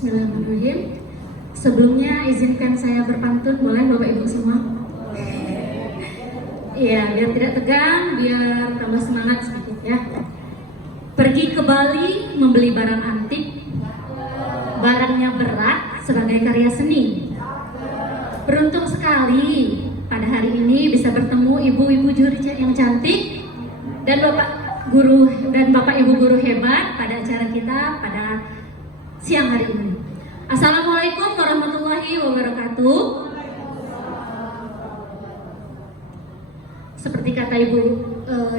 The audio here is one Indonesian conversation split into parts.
Bismillahirrahmanirrahim. Sebelumnya izinkan saya berpantun, boleh Bapak Ibu semua? Iya, biar tidak tegang, biar tambah semangat sedikit ya. Pergi ke Bali membeli barang antik, barangnya berat sebagai karya seni. Beruntung sekali pada hari ini bisa bertemu ibu-ibu juri yang cantik dan Bapak Ibu guru hebat pada acara kita pada siang hari ini. Assalamualaikum warahmatullahi wabarakatuh. Seperti kata ibu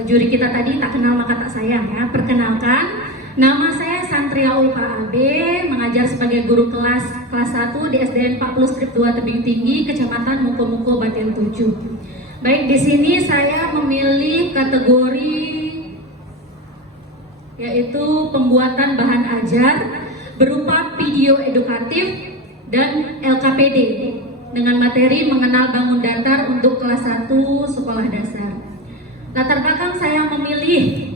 juri kita tadi, tak kenal maka tak sayang ya. Perkenalkan, nama saya Santria Ulfa AB, mengajar sebagai guru kelas 1 di SDN 40 Strip 2 Tebing Tinggi, Kecamatan Muko-Muko, Banten 7. Baik, di sini saya memilih kategori yaitu pembuatan bahan ajar berupa video edukatif dan LKPD dengan materi mengenal bangun datar untuk kelas 1 sekolah dasar. Latar belakang saya memilih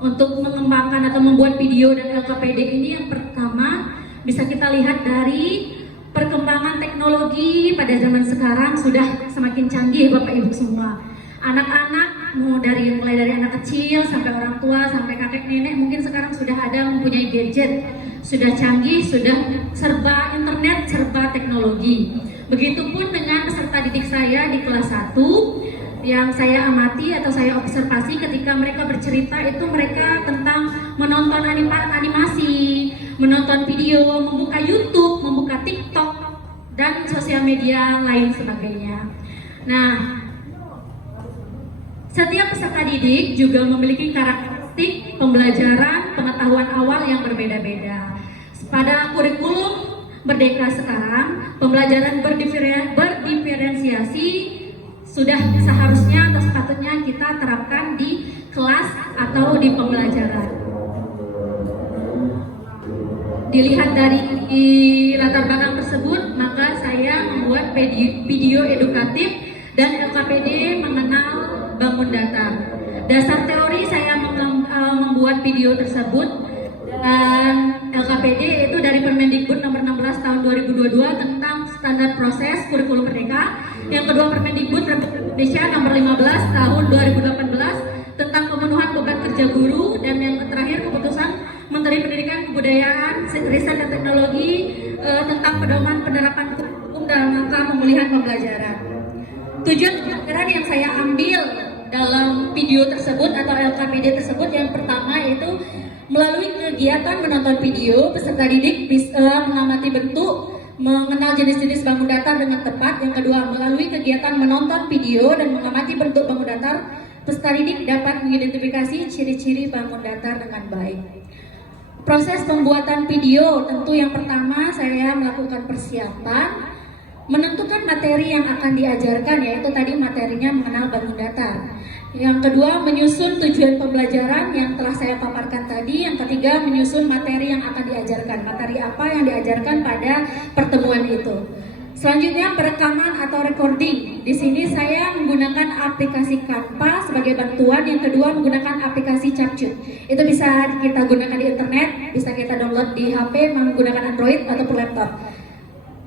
untuk mengembangkan atau membuat video dan LKPD ini yang pertama bisa kita lihat dari perkembangan teknologi pada zaman sekarang sudah semakin canggih Bapak Ibu semua. Anak-anak mulai dari anak kecil sampai orang tua sampai kakek nenek mungkin sekarang sudah ada mempunyai gadget, sudah canggih, sudah serba internet, serba teknologi. Begitupun dengan peserta didik saya di kelas 1 yang saya amati atau saya observasi ketika mereka bercerita itu mereka tentang menonton animasi, menonton video, membuka YouTube, membuka TikTok dan sosial media lain sebagainya. Nah, setiap peserta didik juga memiliki karakteristik pembelajaran pengetahuan awal yang berbeda-beda. Pada kurikulum Merdeka sekarang, pembelajaran berdiferensiasi sudah seharusnya atau sepatutnya kita terapkan di kelas atau di pembelajaran. Dilihat dari latar belakang tersebut, maka saya membuat video edukatif dan LKPD mengenal bangun datar. Dasar teori saya membuat video tersebut dan LKPD itu dari Permendikbud nomor 16 tahun 2022 tentang standar proses kurikulum merdeka. Yang kedua Permendikbud Republik Indonesia nomor 15 tahun 2018 tentang pemenuhan beban kerja guru, dan yang terakhir keputusan Menteri Pendidikan Kebudayaan, Riset dan Teknologi tentang pedoman penerapan kurikulum dalam rangka pemulihan pembelajaran. Tujuan pembelajaran yang saya ambil dalam video tersebut atau LKPD tersebut yang pertama yaitu melalui kegiatan menonton video, peserta didik bisa mengamati bentuk, mengenal jenis-jenis bangun datar dengan tepat. Yang kedua, melalui kegiatan menonton video dan mengamati bentuk bangun datar, peserta didik dapat mengidentifikasi ciri-ciri bangun datar dengan baik. Proses pembuatan video, tentu yang pertama saya melakukan persiapan, menentukan materi yang akan diajarkan, yaitu tadi materinya mengenal bangun datar. Yang kedua, menyusun tujuan pembelajaran yang telah saya paparkan tadi. Yang ketiga, menyusun materi yang akan diajarkan, materi apa yang diajarkan pada pertemuan itu. Selanjutnya, perekaman atau recording. Di sini saya menggunakan aplikasi Canva sebagai bantuan. Yang kedua, menggunakan aplikasi Capcut. Itu bisa kita gunakan di internet, bisa kita download di HP menggunakan Android ataupun laptop.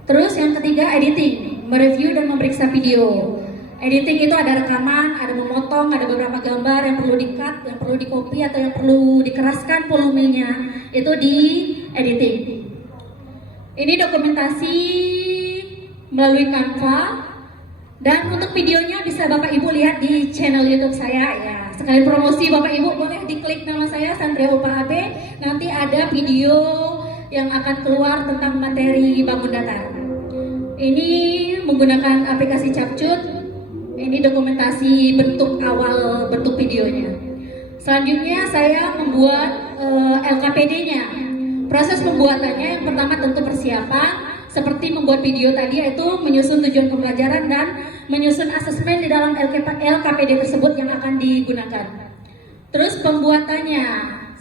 Terus yang ketiga, editing, mereview dan memeriksa video. Editing itu ada rekaman, ada memotong, ada beberapa gambar yang perlu di-cut, yang perlu di-copy atau yang perlu dikeraskan volumenya, itu di editing. Ini dokumentasi melalui Canva, dan untuk videonya bisa Bapak Ibu lihat di channel YouTube saya ya. Sekali promosi Bapak Ibu boleh diklik nama saya Santria Ulfa AB, nanti ada video yang akan keluar tentang materi bangun datar. Ini menggunakan aplikasi Capcut. Ini dokumentasi bentuk awal bentuk videonya. Selanjutnya saya membuat LKPD-nya. Proses pembuatannya yang pertama tentu persiapan, seperti membuat video tadi, yaitu menyusun tujuan pembelajaran dan menyusun asesmen di dalam LKPD tersebut yang akan digunakan. Terus pembuatannya,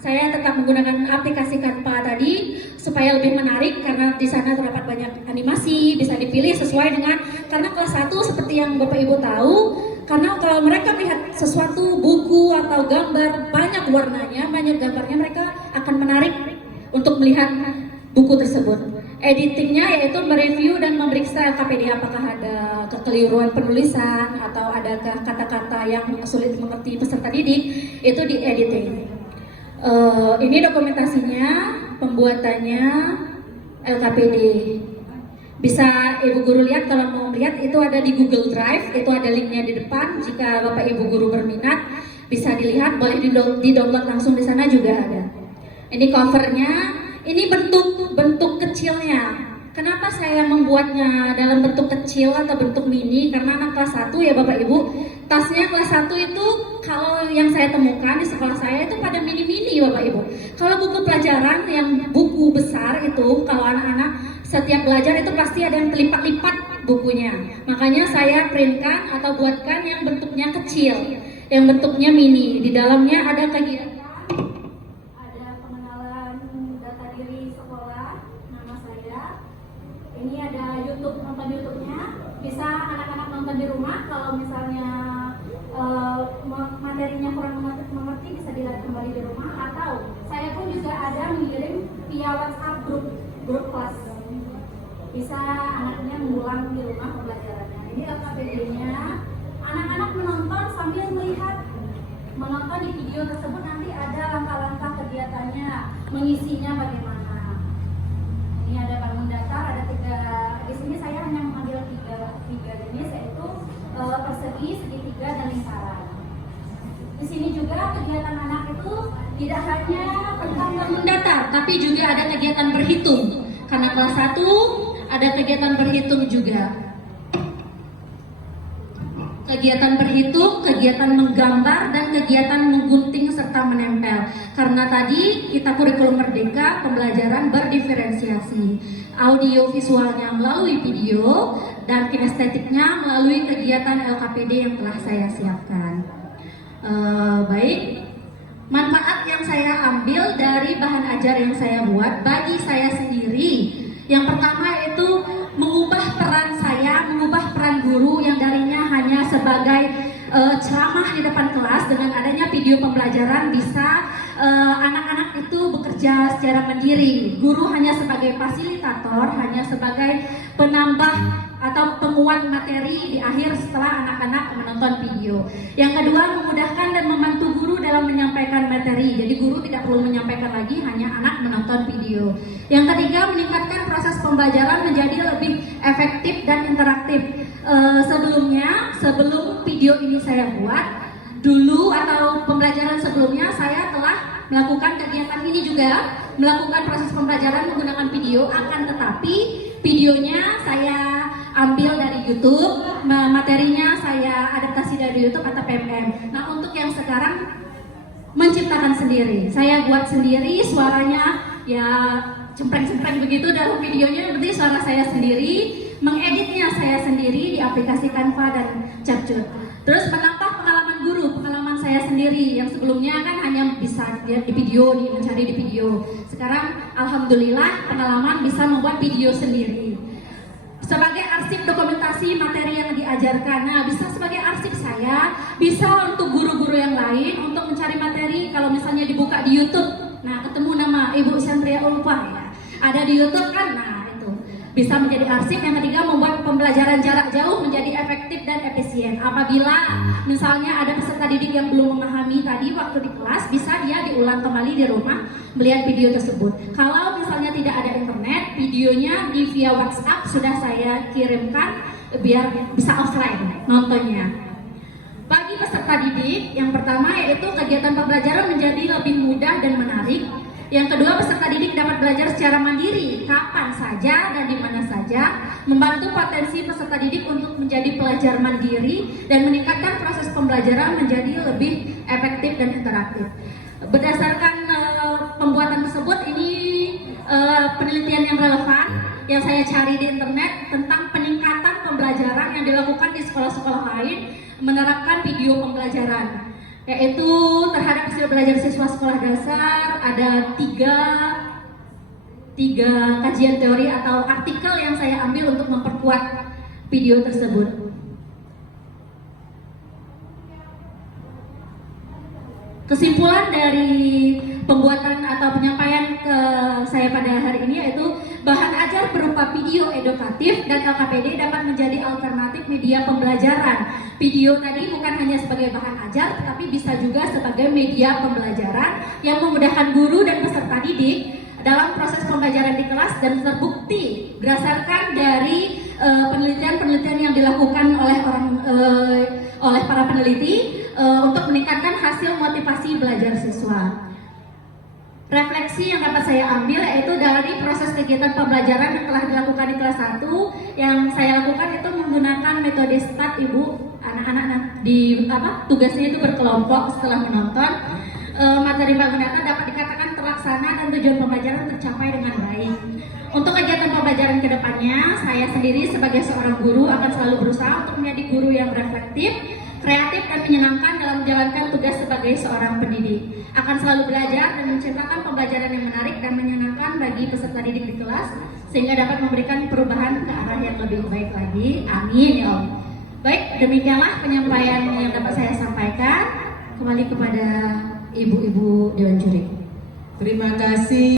saya tetap menggunakan aplikasi Canva tadi supaya lebih menarik karena di sana terdapat banyak animasi, bisa dipilih sesuai dengan, karena kelas 1 seperti yang Bapak Ibu tahu, karena kalau mereka melihat sesuatu buku atau gambar banyak warnanya, banyak gambarnya, mereka akan menarik untuk melihat buku tersebut. editingnya yaitu mereview dan memeriksa LKPD apakah ada kekeliruan penulisan atau adakah kata-kata yang sulit dimengerti peserta didik, itu di editing. Ini dokumentasinya, pembuatannya LKPD. Bisa Ibu Guru lihat, kalau mau lihat itu ada di Google Drive, itu ada linknya di depan. Jika Bapak Ibu Guru berminat, bisa dilihat, boleh di-download langsung di sana juga ada. Ini covernya, ini bentuk kecilnya. Kenapa saya membuatnya dalam bentuk kecil atau bentuk mini? Karena anak kelas 1 ya Bapak Ibu, tasnya kelas 1 itu kalau yang saya temukan di sekolah saya itu pada mini-mini Bapak Ibu. Kalau buku pelajaran yang buku besar itu, kalau anak-anak setiap belajar itu pasti ada yang terlipat-lipat bukunya. Makanya saya printkan atau buatkan yang bentuknya kecil, yang bentuknya mini. Di dalamnya ada kegiatan, ada pengenalan data diri sekolah, nama saya. Ini ada YouTube, nonton YouTube-nya. Bisa anak-anak nonton di rumah. Kalau misalnya materinya kurang mengerti, bisa dilihat kembali di rumah. Atau saya pun juga ada mengirim via WhatsApp grup kelas. Bisa anaknya mengulang di rumah pembelajarannya. Ini LKPD-nya. Anak-anak menonton sambil melihat, menonton di video tersebut nanti ada langkah-langkah kegiatannya, mengisinya bagaimana. Ini ada bangun datar, ada 3. Di sini saya hanya mengambil 3 jenis, yaitu persegi, segitiga, dan lingkaran. Di sini juga kegiatan anak itu tidak hanya tentang bangun datar, tapi juga ada kegiatan berhitung. Karena kelas 1 ada kegiatan berhitung juga. Kegiatan berhitung, kegiatan menggambar, dan kegiatan menggunting serta menempel. Karena tadi kita kurikulum merdeka, pembelajaran berdiferensiasi. Audio visualnya melalui video dan kinestetiknya melalui kegiatan LKPD yang telah saya siapkan. Baik. Manfaat yang saya ambil dari bahan ajar yang saya buat bagi saya sendiri. Yang pertama itu mengubah peran saya, mengubah peran guru yang darinya hanya sebagai ceramah di depan kelas. Dengan adanya video pembelajaran bisa anak-anak itu bekerja secara mandiri. Guru hanya sebagai fasilitator, hanya sebagai penambah atau penguat materi di akhir setelah anak-anak menonton video. Yang kedua, memudahkan dan membantu guru dalam menyampaikan materi. Jadi guru tidak perlu menyampaikan lagi, hanya anak menonton video. Yang ketiga, meningkatkan proses pembelajaran menjadi lebih efektif dan interaktif. Sebelum video ini saya buat, dulu atau pembelajaran sebelumnya saya telah melakukan kegiatan ini juga, melakukan proses pembelajaran menggunakan video. Akan tetapi videonya saya ambil dari YouTube, materinya saya adaptasi dari YouTube atau PMM. Nah, untuk yang sekarang menciptakan sendiri, saya buat sendiri, suaranya ya cempreng-cempreng begitu dalam videonya, berarti suara saya sendiri, mengeditnya saya sendiri di aplikasi Canva dan CapCut. Terus menambah pengalaman guru, pengalaman saya sendiri yang sebelumnya kan hanya bisa lihat di video, mencari di video. Sekarang alhamdulillah pengalaman bisa membuat video sendiri. Sebagai arsip dokumentasi materi yang diajarkan, nah bisa sebagai arsip saya, bisa untuk guru-guru yang lain untuk mencari materi. Kalau misalnya dibuka di YouTube, nah ketemu nama Ibu Sandria Ulfa ya, ada di YouTube kan, nah itu bisa menjadi arsip. Yang ketiga, membuat pembelajaran jarak jauh menjadi efektif dan efisien. Apabila misalnya ada peserta didik yang belum memahami tadi waktu di kelas, bisa dia diulang kembali di rumah melihat video tersebut. Kalau misalnya tidak ada internet, videonya di via WhatsApp sudah saya kirimkan biar bisa offline nontonnya. Bagi peserta didik, yang pertama yaitu kegiatan pembelajaran menjadi lebih mudah dan menarik. Yang kedua, peserta didik dapat belajar secara mandiri, kapan saja dan di mana saja, membantu potensi peserta didik untuk menjadi pelajar mandiri dan meningkatkan proses pembelajaran menjadi lebih efektif dan interaktif. Berdasarkan pembuatan tersebut, ini penelitian yang relevan yang saya cari di internet tentang peningkatan pembelajaran yang dilakukan di sekolah-sekolah lain menerapkan video pembelajaran, yaitu terhadap hasil belajar siswa sekolah dasar. Ada tiga kajian teori atau artikel yang saya ambil untuk memperkuat video tersebut. Kesimpulan dari pembuatan atau penyampaian ke saya pada hari ini yaitu bahan ajar berupa video edukatif dan LKPD dapat menjadi alternatif media pembelajaran. Video tadi bukan hanya sebagai bahan ajar, tetapi bisa juga sebagai media pembelajaran yang memudahkan guru dan peserta didik dalam proses pembelajaran di kelas, dan terbukti berdasarkan dari penelitian-penelitian yang dilakukan oleh para peneliti untuk meningkatkan hasil motivasi belajar siswa. Refleksi yang dapat saya ambil yaitu dari proses kegiatan pembelajaran yang telah dilakukan di kelas 1, yang saya lakukan itu menggunakan metode START, Ibu. Anak-anak di tugasnya itu berkelompok. Setelah menonton materi bangun data dapat dikatakan terlaksana dan tujuan pembelajaran tercapai dengan baik. Untuk kegiatan pembelajaran ke depannya, saya sendiri sebagai seorang guru akan selalu berusaha untuk menjadi guru yang reflektif, kreatif, dan menyenangkan dalam menjalankan tugas sebagai seorang pendidik. Akan selalu belajar dan menciptakan pembelajaran yang menarik dan menyenangkan bagi peserta didik di kelas, sehingga dapat memberikan perubahan ke arah yang lebih baik lagi. Amin ya Allah. Baik, demikianlah penyampaian yang dapat saya sampaikan. Kembali kepada Ibu-ibu Dewan Juri. Terima kasih.